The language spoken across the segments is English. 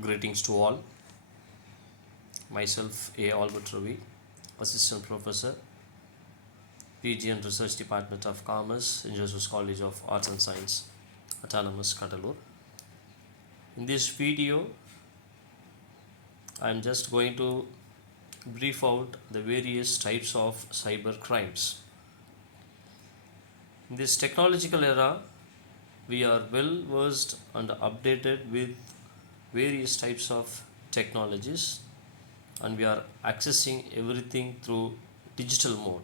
Greetings to all. Myself, A.Albert Ravi, Assistant Professor, PG and Research Department of Commerce, St.Joseph College of Arts and Science, Autonomous, Cuddalore. In this video, I am just going to brief out the various types of cyber crimes. In this technological era, we are well versed and updated with various types of technologies, and we are accessing everything through digital mode.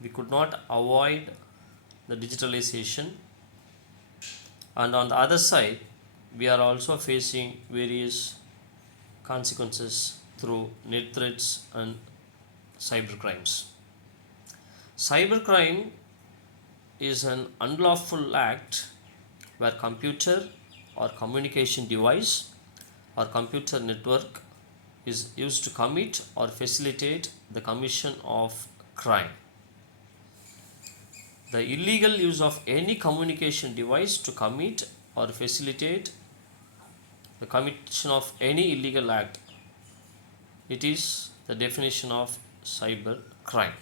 We could not avoid the digitalization, and on the other side, we are also facing various consequences through net threats and cyber crimes. Cybercrime is an unlawful act where computer or communication device or computer network is used to commit or facilitate the commission of crime. The illegal use of any communication device to commit or facilitate the commission of any illegal act, it is the definition of cyber crime.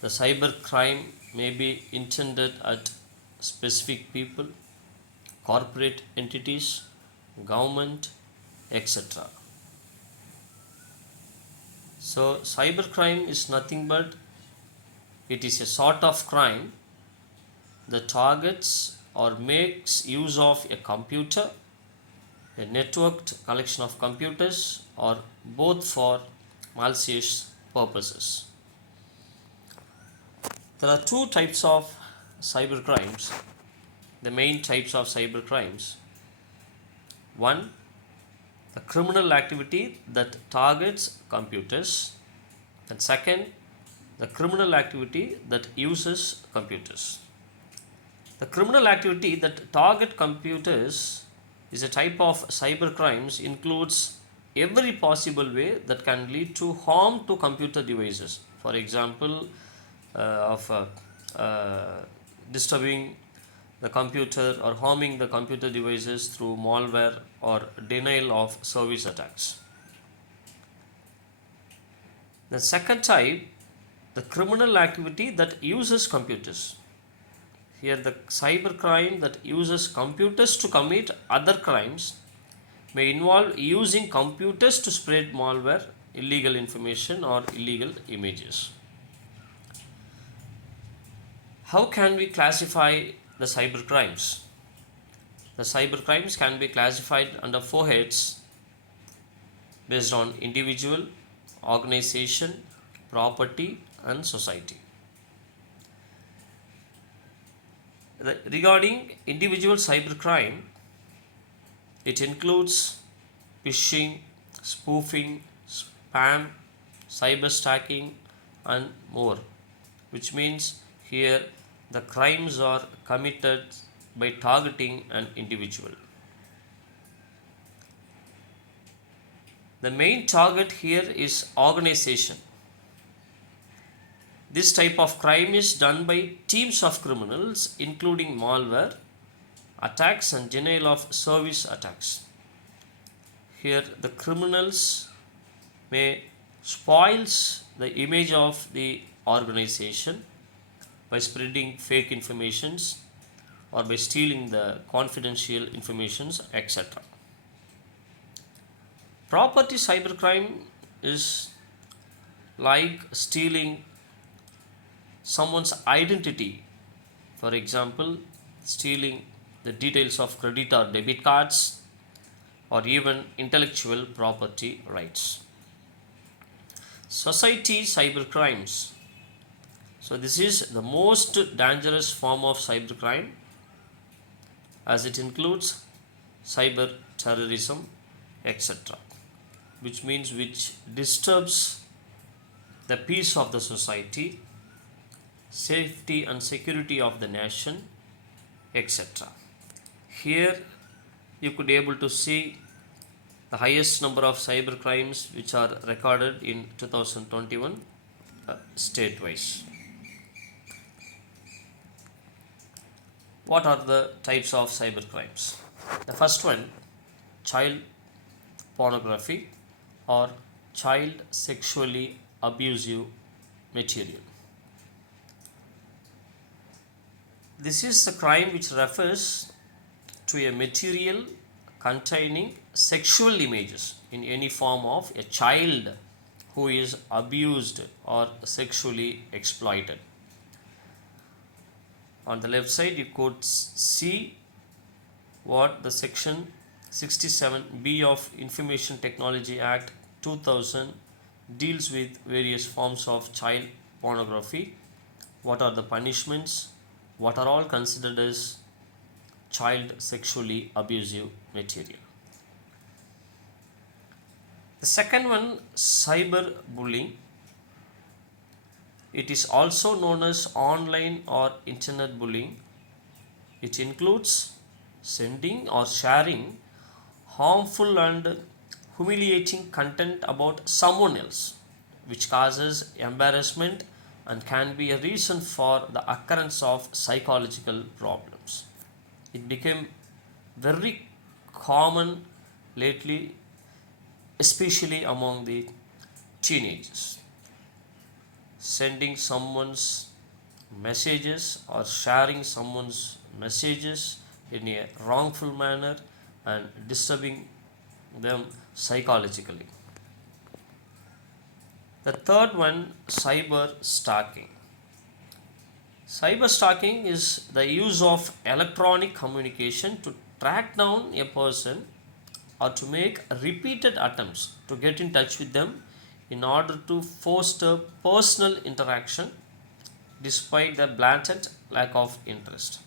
The cyber crime may be intended at specific people, corporate entities, government, etc. So, cybercrime is nothing but it is a sort of crime that targets or makes use of a computer, a networked collection of computers, or both for malicious purposes. There are two types of cybercrimes, the main types of cybercrimes. One, the criminal activity that targets computers, and second, the criminal activity that uses computers. The criminal activity that target computers is a type of cybercrimes includes every possible way that can lead to harm to computer devices. For example, disturbing the computer or harming the computer devices through malware or denial of service attacks. The second type, the criminal activity that uses computers. Here the cybercrime that uses computers to commit other crimes may involve using computers to spread malware, illegal information, or illegal images. How can we classify the cyber crimes? The cyber crimes can be classified under four heads based on individual, organization, property, and society. Regarding individual cyber crime, it includes phishing, spoofing, spam, cyber stacking, and more, which means here the crimes are committed by targeting an individual. The main target here is organization. This type of crime is done by teams of criminals, including malware attacks and denial of service attacks. Here the criminals may spoil the image of the organization by spreading fake informations or by stealing the confidential informations, etc. Property cybercrime is like stealing someone's identity. For example, stealing the details of credit or debit cards, or even intellectual property rights. Society cybercrimes. So this is the most dangerous form of cybercrime, as it includes cyber terrorism, etc., which means which disturbs the peace of the society, safety and security of the nation, etc. Here you could be able to see the highest number of cyber crimes which are recorded in 2021 state-wise. What are the types of cyber crimes? The first one, child pornography or child sexually abusive material. This is a crime which refers to a material containing sexual images in any form of a child who is abused or sexually exploited. On the left side, you could see what the section 67B of Information Technology Act 2000 deals with various forms of child pornography. What are the punishments? What are all considered as child sexually abusive material? The second one, cyberbullying. It is also known as online or internet bullying. It includes sending or sharing harmful and humiliating content about someone else, which causes embarrassment and can be a reason for the occurrence of psychological problems. It became very common lately, especially among the teenagers. Sending someone's messages or sharing someone's messages in a wrongful manner and disturbing them psychologically. The third one, cyber stalking. Cyber stalking is the use of electronic communication to track down a person or to make repeated attempts to get in touch with them in order to foster personal interaction despite the blatant lack of interest.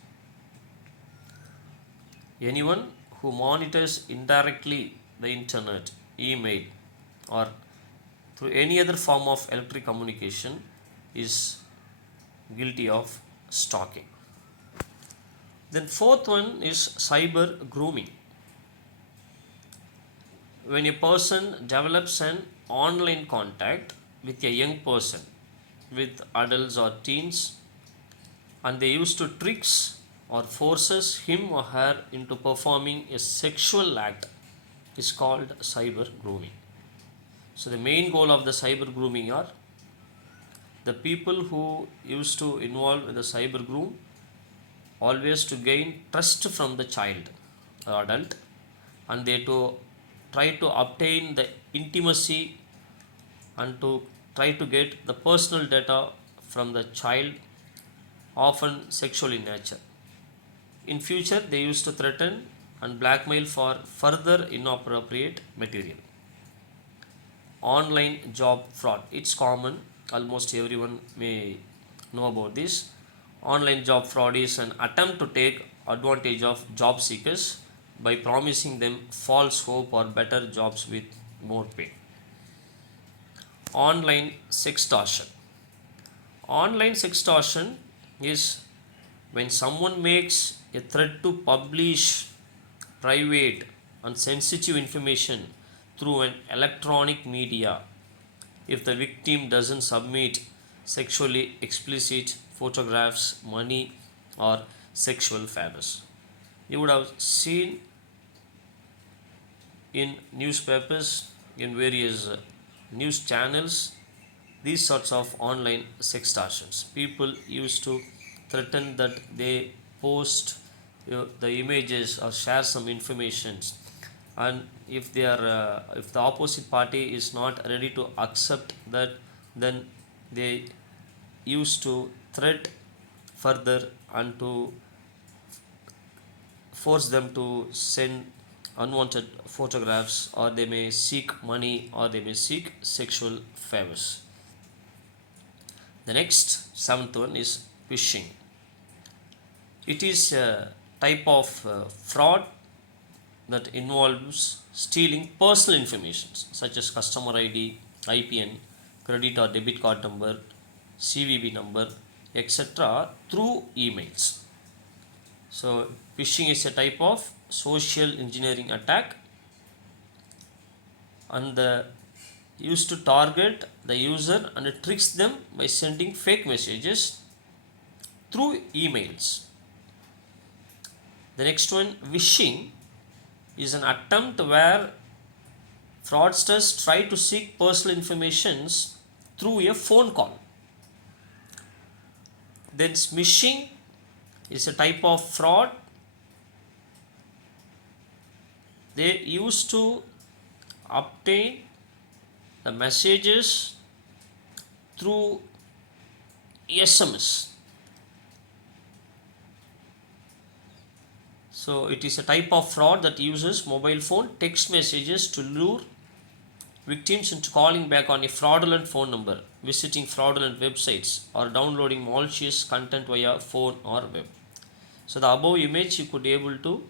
Anyone who monitors indirectly the internet, email, or through any other form of electronic communication is guilty of stalking. Then fourth one is cyber grooming. When a person develops an online contact with a young person, with adults or teens, and they use to tricks or forces him or her into performing a sexual act is called cyber grooming. So the main goal of the cyber grooming are the people who used to involve in the cyber groom always to gain trust from the child or adult, and they to try to obtain the intimacy and to try to get the personal data from the child, often sexual in nature. In future, they used to threaten and blackmail for further inappropriate material. Online job fraud. It's common. Almost everyone may know about this. Online job fraud is an attempt to take advantage of job seekers by promising them false hope or better jobs with more pay. Online sextortion. Online sextortion is when someone makes a threat to publish private and sensitive information through an electronic media if the victim doesn't submit sexually explicit photographs, money, or sexual favors. You would have seen in newspapers, in various news channels, these sorts of online sextortions. People used to threaten that they post the images or share some information, and if they are if the opposite party is not ready to accept that, then they used to threat further and to force them to send unwanted photographs, or they may seek money, or they may seek sexual favors. The next, seventh one, is phishing. It is a type of fraud that involves stealing personal information such as customer ID, IPN, credit or debit card number, CVV number, etc. through emails. So phishing is a type of social engineering attack, and used to target the user and it tricks them by sending fake messages through emails. The next one, wishing, is an attempt where fraudsters try to seek personal information through a phone call. Then smishing is a type of fraud. They used to obtain the messages through SMS. So it is a type of fraud that uses mobile phone text messages to lure victims into calling back on a fraudulent phone number, visiting fraudulent websites, or downloading malicious content via phone or web. So the above image you could able to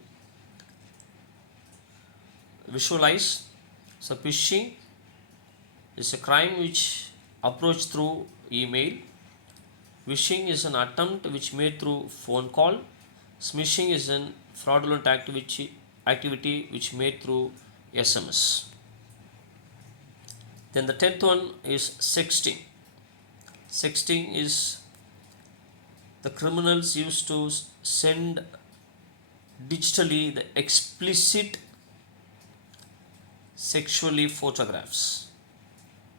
visualize. So phishing is a crime which approach through email. Phishing is an attempt which made through phone call. Smishing is an fraudulent activity which made through SMS. Then the 10th one is sexting. Sexting is the criminals used to send digitally the explicit sexually photographs,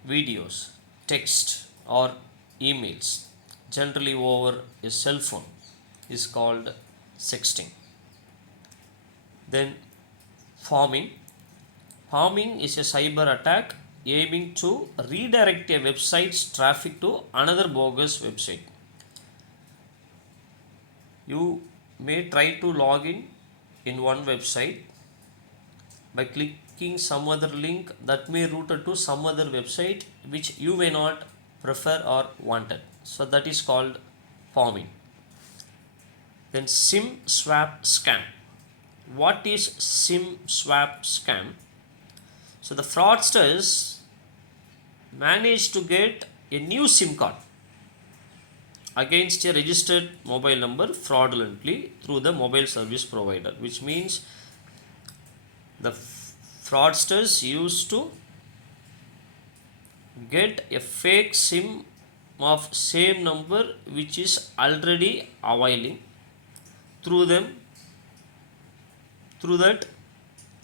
videos, text or emails, generally over a cell phone, is called sexting. Then pharming. Pharming is a cyber attack aiming to redirect a website's traffic to another bogus website. You may try to log in one website by clicking some other link that may route to some other website which you may not prefer or wanted. So that is called pharming. Then SIM swap scam. What is SIM swap scam? So the fraudsters manage to get a new SIM card against a registered mobile number fraudulently through the mobile service provider, which means the fraudsters used to get a fake SIM of same number which is already availing. Through that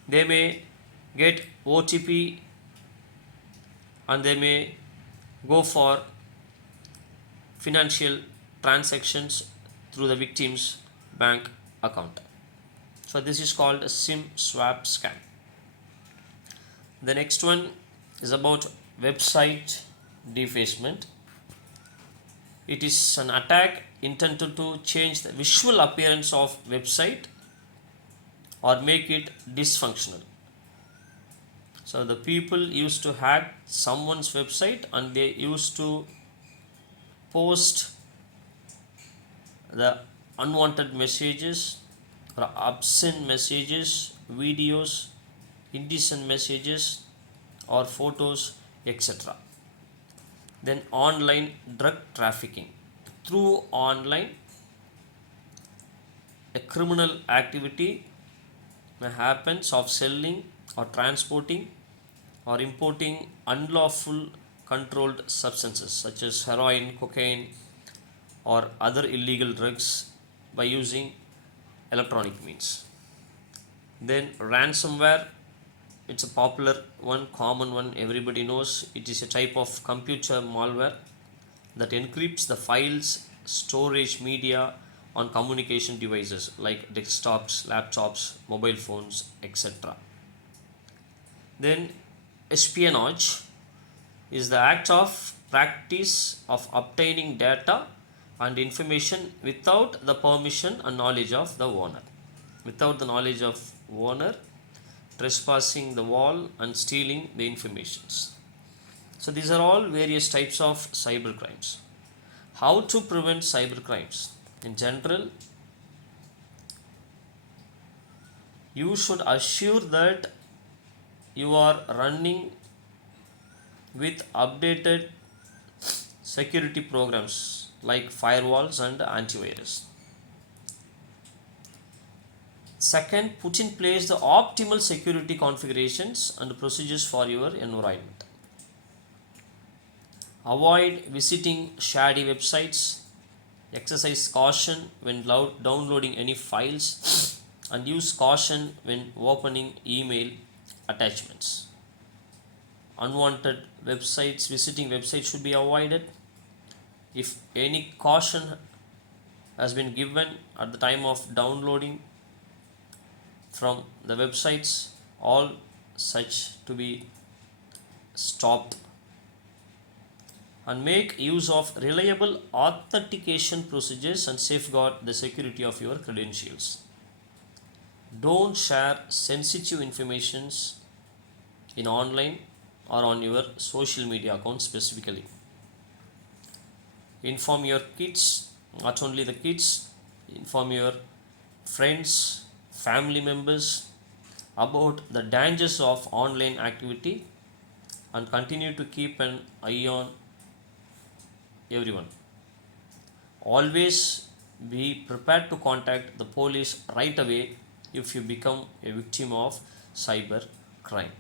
they may get OTP and they may go for financial transactions through the victim's bank account. So this is called a SIM swap scam. The next one is about website defacement. It is an attack intended to change the visual appearance of website or make it dysfunctional. So the people used to hack someone's website and they used to post the unwanted messages or obscene messages, videos, indecent messages or photos, etc. Then online drug trafficking. Through online, a criminal activity may happen of selling or transporting or importing unlawful controlled substances such as heroin, cocaine or other illegal drugs by using electronic means. Then ransomware, it's a popular one, common one, everybody knows. It is a type of computer malware that encrypts the files, storage media on communication devices like desktops, laptops, mobile phones, etc. Then espionage is the act of practice of obtaining data and information without the permission and knowledge of the owner. Without the knowledge of owner, trespassing the wall and stealing the informations. So these are all various types of cyber crimes. How to prevent cyber crimes? In general, you should assure that you are running with updated security programs like firewalls and antivirus. Second, put in place the optimal security configurations and procedures for your environment. Avoid visiting shady websites. Exercise caution when downloading any files and use caution when opening email attachments. Unwanted websites, visiting websites should be avoided. If any caution has been given at the time of downloading from the websites, all such to be stopped. And make use of reliable authentication procedures and safeguard the security of your credentials. Don't share sensitive informations in online or on your social media accounts specifically. Inform your kids, not only the kids, inform your friends, family members about the dangers of online activity, and continue to keep an eye on everyone. Always be prepared to contact the police right away if you become a victim of cyber crime.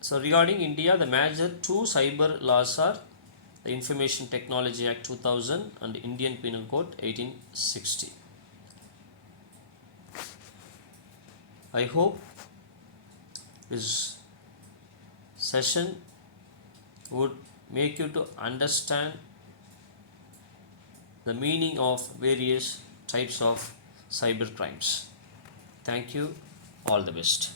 So regarding India, the major two cyber laws are the Information Technology Act 2000 and Indian Penal Code 1860. I hope this session would make you to understand the meaning of various types of cyber crimes. Thank you. All the best.